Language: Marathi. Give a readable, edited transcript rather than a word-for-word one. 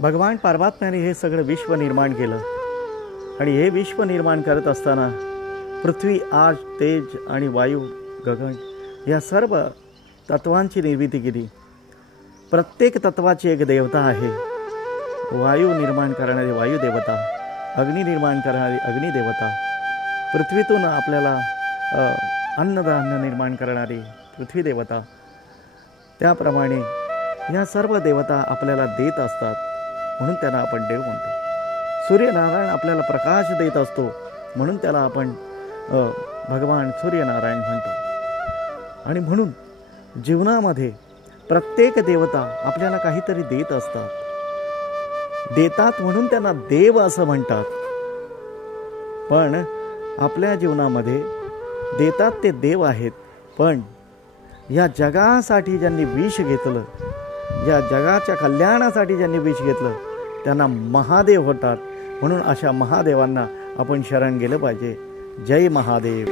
भगवान परमात्म्याने हे सगळं विश्व निर्माण केलं आणि हे विश्व निर्माण करत असताना पृथ्वी, आग, तेज आणि वायू, गगन या सर्व तत्वांची निर्मिती केली। प्रत्येक तत्वाची एक देवता आहे। वायू निर्माण करणारी वायू देवता, अग्नी निर्माण करणारी अग्नी देवता, पृथ्वीतून आपल्याला अन्नधान्य निर्माण करणारी पृथ्वी देवता, त्याप्रमाणे या सर्व देवता आपल्याला देत असतात, म्हणून त्यांना आपण देव म्हणतो। सूर्यनारायण आपल्याला प्रकाश देत असतो, म्हणून त्याला आपण भगवान सूर्यनारायण म्हणतो। आणि म्हणून जीवनामध्ये प्रत्येक देवता आपल्याला काहीतरी देत असतात, देतात म्हणून त्यांना देव असं म्हणतात। पण आपल्या जीवनामध्ये देतात ते देव आहेत, पण या जगासाठी ज्यांनी विष घेतलं, या जगाच्या कल्याणासाठी ज्यांनी विष घेतलं, त्यांना महादेव होतात। म्हणून अशा महादेवांना आपण शरण गेलं पाहिजे। जय महादेव।